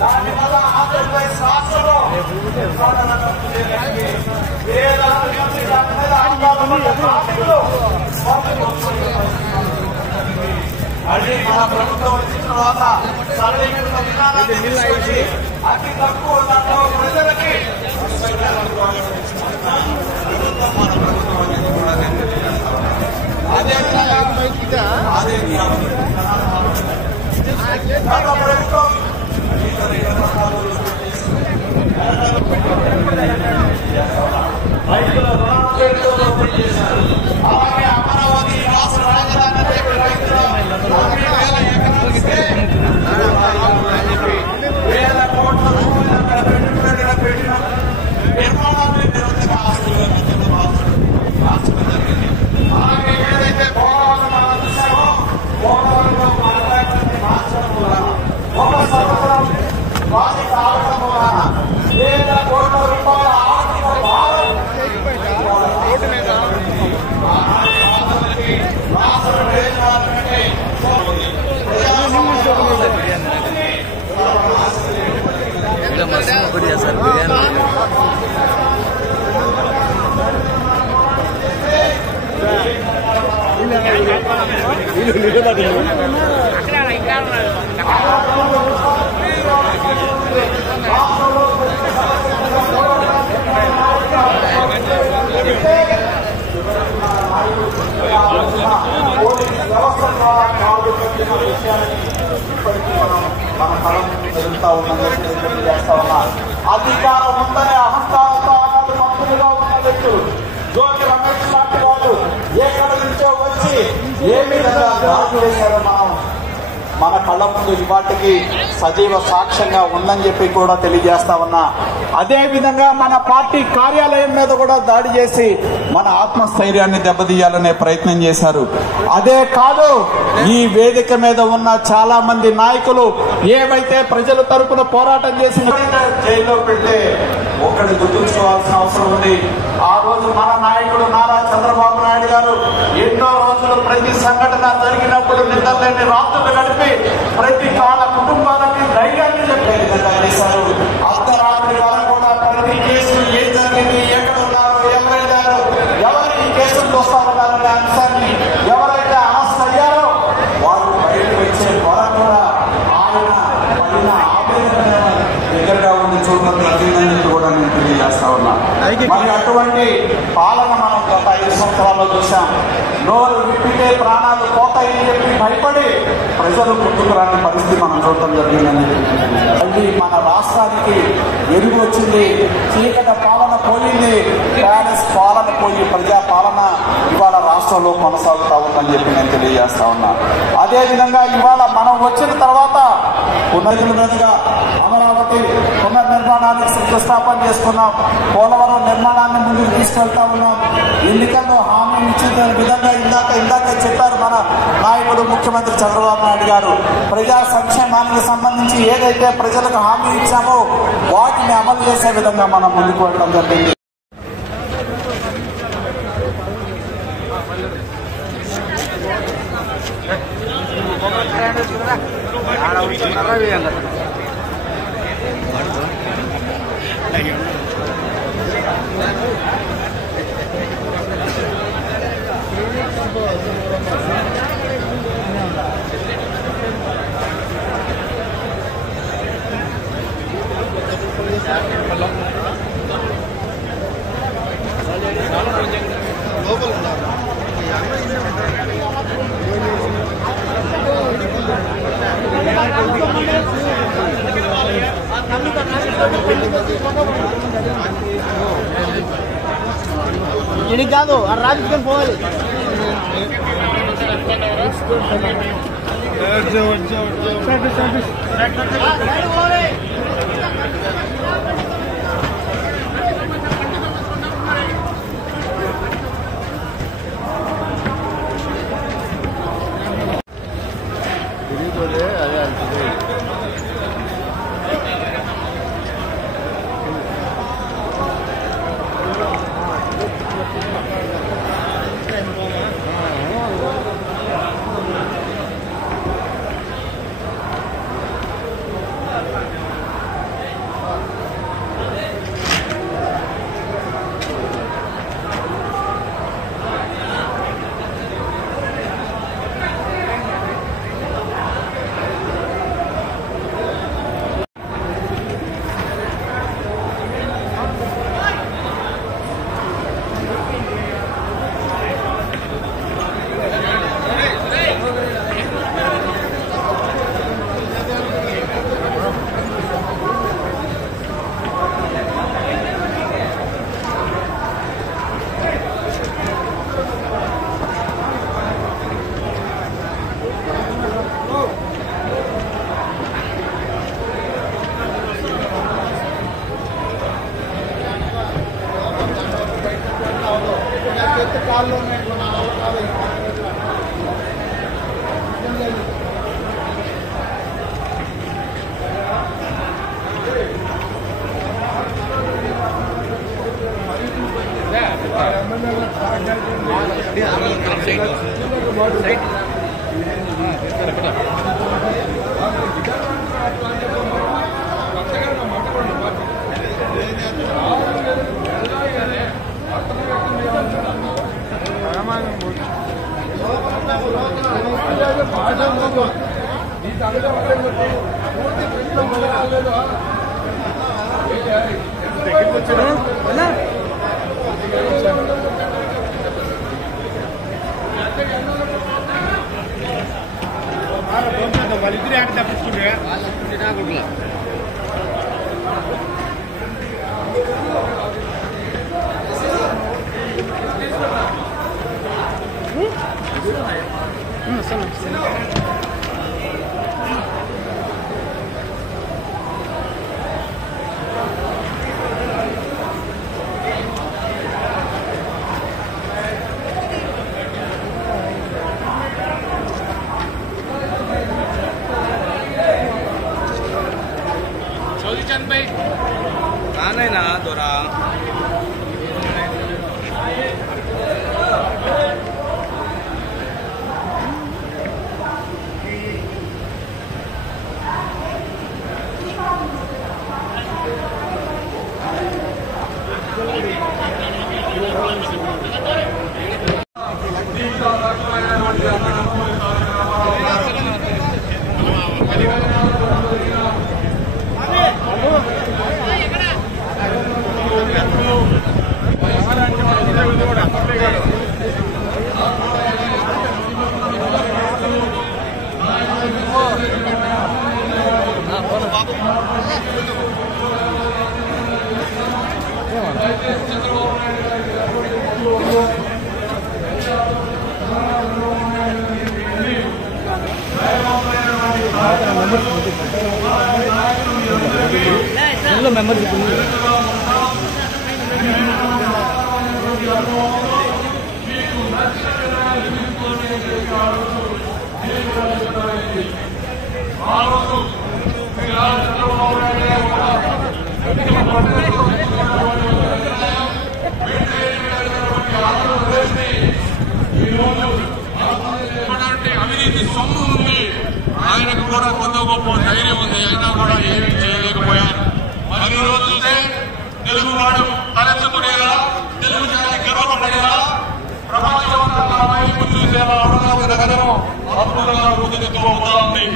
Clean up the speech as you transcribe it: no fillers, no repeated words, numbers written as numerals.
దానివల్ల ఆంధ్రప్రదేశ్ రాష్ట్రంలో మళ్ళీ మన ప్రభుత్వం వచ్చిన తర్వాత సరళీకరణ విధానాన్ని తీసుకొచ్చి అతి తక్కువ దాంట్లో ప్రజలకి మన ప్రభుత్వం అనేది కూడా అదే ప్రభుత్వం రైతుల రుణాల పేరుతో దోపిడీ చేశారు. అలాగే అమరావతి రాష్ట్ర రాజధాని రైతుల 40,000 ఎకరాలు ఇస్తే వేల కోట్ల రూపాయలు అక్కడ పెట్టిన నిర్మాణాన్ని నిరంతరంగా ఆస్తులుగా మార్చడం జరిగింది. అలాగే ఏదైతే పోలవరం మనం చూసామో పోలవరంలో మాట్లాడటాన్ని మార్చడం వల్ల ఒక సంవత్సరం వాటి కావడం వల్ల వేల కోట్ల రూపాయల ఆర్థిక భారం రాష్ట్ర ప్రయోజనాలకంటే వ్యవస్థ ద్వారా కాదు పెట్టిన విషయాన్ని ఇప్పటికీ మన కళం జరుగుతూ ఉన్నది తెలియజేస్తా ఉన్నా. అధికారం ఉందనే అహంకారంతో ఆనాడు మంత్రులుగా ఉన్న వ్యక్తులు జోగి రమేష్ లాంటి వాళ్ళు ఎక్కడి నుంచో వచ్చి ఏ విధంగా దాడి చేశారో మన కళ్ళ ముందు ఇవాటికి సజీవ సాక్ష్యంగా ఉందని చెప్పి కూడా తెలియజేస్తా ఉన్నా. అదే విధంగా మన పార్టీ కార్యాలయం మీద కూడా దాడి చేసి మన ఆత్మస్థైర్యాన్ని దెబ్బతీయాలనే ప్రయత్నం చేశారు. అదే కాదు, ఈ వేదిక మీద ఉన్న చాలా మంది నాయకులు ఏవైతే ప్రజల తరపున పోరాటం చేసిన జైల్లో పెడితే ఒక్కడి గుర్తుంచుకోవాల్సిన అవసరం ఉంది. ఆ రోజు మన నాయకుడు నారా చంద్రబాబు నాయుడు గారు ఎన్నో రోజులు ప్రతి సంఘటన జరిగినప్పుడు నిద్రలేని రాత్రులు గడిపి ప్రతి కాల కుటుంబాలకి ధైర్యాన్ని చెప్పే విధంగా చేశారు. అర్ధరాత్రి వరకు కూడా ప్రతి కేసు ఏం జరిగింది, ఎక్కడ ఉన్నారు, ఎవరైనారు, ఎవరు ఈ కేసులు చూస్తా ఉన్నారనే అంశాన్ని ఎవరైతే అరెస్ట్ అయ్యారో వారు బయటకు వచ్చే వరకు కూడా ఆయన పడిన ఆవేదన దగ్గరగా ఉండి చూడడం జరిగిందని చెప్పి కూడా నేను తెలియజేస్తా ఉన్నా. మరి అటువంటి పాలన మనం గత 5 సంవత్సరాల్లో చూసాం. నోరు విప్పితే ప్రాణాలు పోతాయని చెప్పి భయపడి ప్రజలు ముందుకు రాని పరిస్థితి మనం చూడటం జరిగిందని మళ్ళీ మన రాష్ట్రానికి వెలుగు వచ్చింది. చీకట పాలన పోయింది, ప్యాలెస్ పాలన పోయి ప్రజా పాలన ఇవాళ రాష్ట్రంలో కొనసాగుతా ఉందని చెప్పి నేను తెలియజేస్తా ఉన్నా. అదేవిధంగా ఇవాళ మనం వచ్చిన తర్వాత పునరుద్ధరణ మీదుగా అమరావతి పునర్నిర్మాణానికి శంకుస్థాపన చేసుకున్నాం. పోలవరం నిర్మాణాన్ని ముందుకు తీసుకెళ్తా ఉన్నాం. ఎన్నికల్లో హామీ ఇచ్చిన విధంగా ఇందాక చెప్పారు మన నాయకుడు ముఖ్యమంత్రి చంద్రబాబు నాయుడు గారు. ప్రజా సంక్షేమానికి సంబంధించి ఏదైతే ప్రజలకు హామీ ఇచ్చామో వాటిని అమలు చేసే విధంగా మనం ముందుకు వెళ్ళడం జరిగింది. ini kago arrabit kan పోవాలి వాళ్ళిద్దరు ఆట తప్పించుకుంటే కానైనా దొరా మెంబర్స్ అవినీతి సొమ్ము ఉంది, ఆయనకు కూడా కొంత గొప్ప ధైర్యం ఉంది, అయినా కూడా ఏమీ చేయలేకపోయారు. మరి రోజు చూస్తే తెలుగువాడు తలెత్తుకునేలా, తెలుగు జాతి గర్వపడేలా, ప్రపంచం వైపు చూసేలా అమరావతి నగరం అద్భుతంగా ముందుకు పోతా ఉంది.